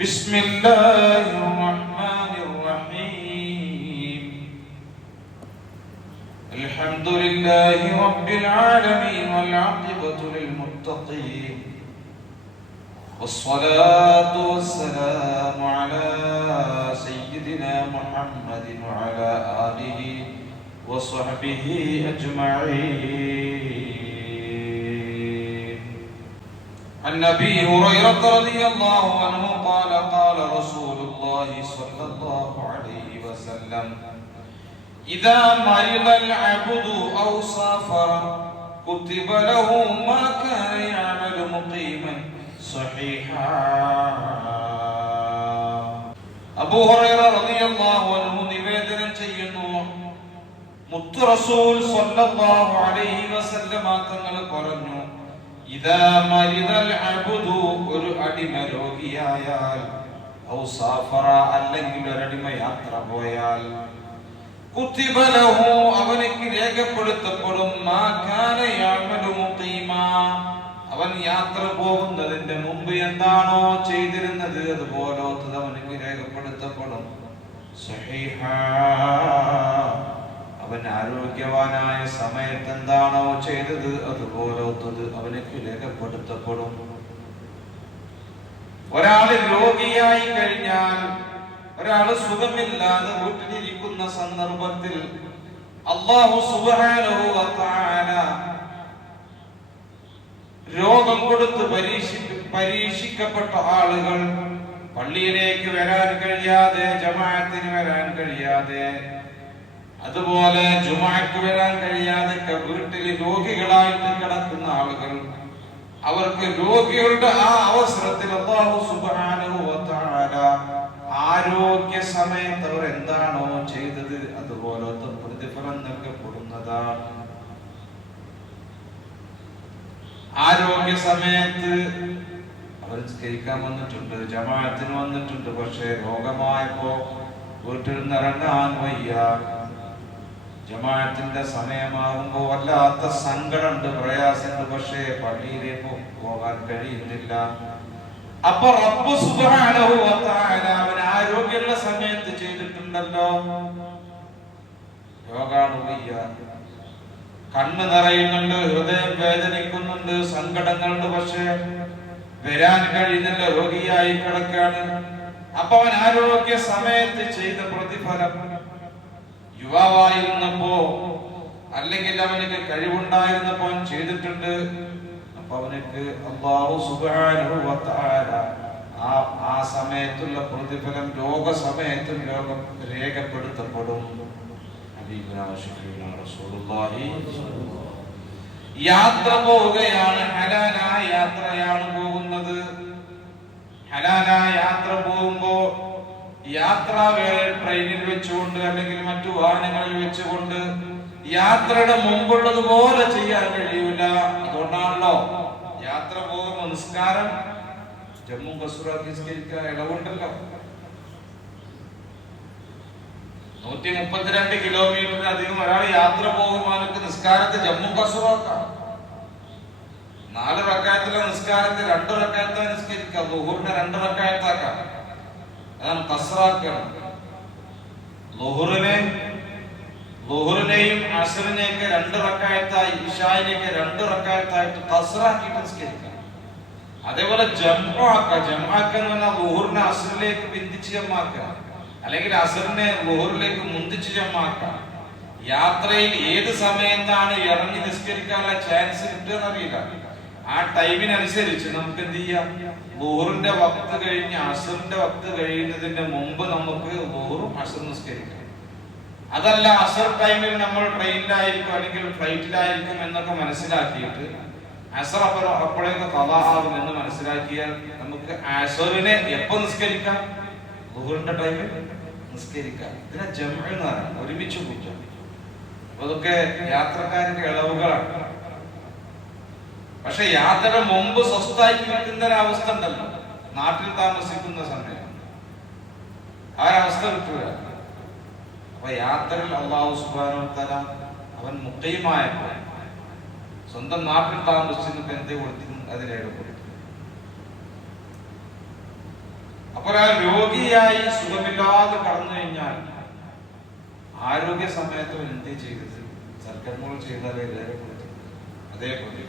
بسم الله الرحمن الرحيم الحمد لله رب العالمين والعاقبة للمتقين والصلاة والسلام على سيدنا محمد وعلى آله وصحبه أجمعين. عن أبي هريرة رضي الله عنه قال قال رسول الله صلى الله عليه وسلم إذا مرض العبد أو سافر كتب له ما كان يعمل مقيما صحيحا. അബൂ ഹുറൈറ റളിയല്ലാഹു അൻഹു നിവേദനം ചെയ്യുന്നു, മുത്ത് റസൂൽ സ്വല്ലല്ലാഹു അലൈഹി വസല്ലമ തങ്ങൾ പറഞ്ഞു, ഇദാ മരിദൽ അബ്ദു, ഒരു അടിമ രോഗിയായാൽ, ഔ സാഫറ, അല്ലെങ്കിൽ ഒരു അടിമ യാത്ര പോയാൽ, കുതിബ ലഹു, അവനിക്ക് രേഖപ്പെടുത്തപ്പെടും, മാ കാന യഅമലു മുഖീമാ, അവൻ യാത്ര പോകുന്നതിന്റെ മുമ്പ് എന്താണോ ചെയ്തിരുന്നത് അതുപോലെ അവനിക്ക് രേഖപ്പെടുത്തപ്പെടും. സഹീഹാ, അവൻ ആരോഗ്യവാനായ സമയത്ത് എന്താണോ ചെയ്തത് അതുപോലെ അവനിക്ക് രേഖപ്പെടുത്തപ്പെടും. ഒരാള് രോഗിയായി കഴിഞ്ഞാൽ, ഒരാള് സുഖമില്ലാതെ വീട്ടിലിരിക്കുന്ന സന്ദർഭത്തിൽ അല്ലാഹു സുബ്ഹാനഹു വ തആല രോഗം കൊടുത്ത് പരീക്ഷിക്കപ്പെട്ട ആളുകൾ പള്ളിയിലേക്ക് വരാൻ കഴിയാതെ, ജമാഅത്തിന് വരാൻ കഴിയാതെ, അതുപോലെ ജുമുഅക്ക് വരാൻ കഴിയാതെ വീട്ടിൽ രോഗികളായിട്ട് കിടക്കുന്ന ആളുകൾ, അവർക്ക് രോഗികളുടെ ആ അവസരത്തിൽ അല്ലാഹു സുബ്ഹാനഹു വ തആല ആരോഗ്യ സമയത്ത് അവർ എന്താണോ ചെയ്തത് അതുപോലത്തെ പ്രതിഫലം നൽകപ്പെടുന്നതാണ്. ആരോഗ്യ സമയത്ത് അവർ നിസ്കരിക്കാൻ വന്നിട്ടുണ്ട്, ജമാഅത്തിന് വന്നിട്ടുണ്ട്, പക്ഷേ രോഗമായപ്പോ വീട്ടിൽ നിന്ന് ഇറങ്ങാൻ വയ്യ. ജമാഅത്തിന്റെ സമയമാകുമ്പോ വല്ലാത്ത സങ്കടമുണ്ട്, പ്രയാസമുണ്ട്, പക്ഷേ പള്ളിയിലേക്ക് പോകാൻ കഴിയുന്നില്ല. അപ്പൊ റബ്ബ് സുബ്ഹാനഹു വ തആല അവൻ ആരോഗ്യമുള്ള സമയത്ത് ചെയ്തിട്ടുണ്ടല്ലോ, രോഗാണ് വയ്യ, കണ്ണ് നിറയുന്നുണ്ട്, ഹൃദയം വേദനിക്കുന്നുണ്ട്, സങ്കടങ്ങളുണ്ട്, പക്ഷേ വരാൻ കഴിയുന്നില്ല, രോഗിയായി കിടക്കാണ്. അപ്പൊ അവൻ ആരോഗ്യ സമയത്ത് ചെയ്ത പ്രതിഫലം, യുവാവായിരുന്നപ്പോ അല്ലെങ്കിൽ അവനക്ക് കഴിവുണ്ടായിരുന്നപ്പോ അവൻ ചെയ്തിട്ടുണ്ട്. അപ്പൊ അവനക്ക് അല്ലാഹു സുബ്ഹാനഹു വ തആല ആ സമയത്തുള്ള പ്രതിഫലം രോഗസമയത്തും രോഗം രേഖപ്പെടുത്തപ്പെടും. യാത്ര പോവുകയാണ്, ഹലാലായ യാത്രയാണ് പോകുന്നത്. ഹലാലായ യാത്ര പോകുമ്പോ യാത്രാവേളയിൽ ട്രെയിനിൽ വെച്ചുകൊണ്ട് അല്ലെങ്കിൽ മറ്റു വാഹനങ്ങളിൽ വെച്ചുകൊണ്ട് യാത്രയുടെ മുമ്പുള്ളതുപോലെ ചെയ്യാൻ കഴിയൂല. അതുകൊണ്ടാണല്ലോ യാത്ര പോകുമ്പോ നിസ്കാരം ജമ്മു കസൂറാക്കി നിസ്കരിക്കാൻ ഇളവുണ്ടല്ലോ. 132 കിലോമീറ്ററിലധികം ഒരാൾ യാത്ര പോകുമ്പോൾ അവർക്ക് നിസ്കാരത്തെ ജമ്മു കസൂറാക്കാം. 4 റക്അത്തിലെ നിസ്കാരത്തെ 2 റക്അത്തായി നിസ്കരിക്കാം, ളുഹുറിനെ 2 റക്അത്താക്കാം. അതാണ് കസ്റാക്കണം. ളുഹുറിനെയും അസ്റിനെയൊക്കെ 2 റക്അത്തായി, ഇശായിനെയൊക്കെ 2 റക്അത്തായിട്ട് കസ്റാക്കിയിട്ട് നിസ്കരിക്കാം. അതേപോലെ ജംആക്ക എന്ന് പറഞ്ഞാൽ ളുഹുറിനെ അസ്റിലേക്ക് ബന്ധിച്ച് ജംആക്കാം, അല്ലെങ്കിൽ അസറിനെ ളുഹറിലേക്ക് മുന്തിച്ച് ജംആക്കാം. യാത്രയിൽ ഏത് സമയത്താണ് ഇറങ്ങി നിസ്കരിക്കാനുള്ള ചാൻസ് കിട്ടുക അറിയില്ല. ആ ടൈമിനനുസരിച്ച് നമുക്ക് എന്ത് ചെയ്യാം, ളുഹറിന്റെ വക്ത് കഴിഞ്ഞ് അസറിന്റെ വക്ത് കഴിയുന്നതിന്റെ മുമ്പ് നമുക്ക് ളുഹറും അസറും നിസ്കരിക്കാം. അതല്ല അസർ ടൈമിൽ നമ്മൾ ട്രെയിനിലായിരിക്കും അല്ലെങ്കിൽ ഫ്ലൈറ്റിലായിരിക്കും എന്നൊക്കെ മനസ്സിലാക്കിയിട്ട് അസർ അപ്പോഴേക്ക് ഖളാആകും എന്ന് മനസ്സിലാക്കിയാൽ നമുക്ക് അസറിനെ എപ്പോ നിസ്കരിക്കാം, ളുഹറിന്റെ ടൈമിൽ നിസ്കരിക്കാം. ഇതിനെ ജംഅ് എന്ന് പറയാം, ഒരുമിച്ച് കൂട്ടാം. അതൊക്കെ യാത്രക്കാരുടെ ഇളവുകളാണ്. പക്ഷെ യാത്രയുടെ മുമ്പ് സ്വസ്ഥായിട്ട് നിൽക്കുന്ന ഒരവസ്ഥ ഉണ്ടല്ലോ, നാട്ടിൽ താമസിക്കുന്ന സമയം ആ ഒരവസ്ഥ കിട്ടൂല. അപ്പൊ യാത്രയിൽ അല്ലാഹു സുബ്ഹാനഹു വ തആല അവൻ മുഖീമായപ്പോൾ സ്വന്തം നാട്ടിൽ താമസിച്ചിട്ട് എന്ത് കൊടുത്തു അതിലേറെ കൊടുത്തു. അപ്പോൾ ആ രോഗിയായി സുഖമില്ലാതെ കടന്നു കഴിഞ്ഞാൽ ആരോഗ്യ സമയത്ത് എന്ത് ചെയ്തത് സൽക്കർമ്മങ്ങൾ ചെയ്താലേ രേഖപ്പെടുത്തും. അതേപോലെ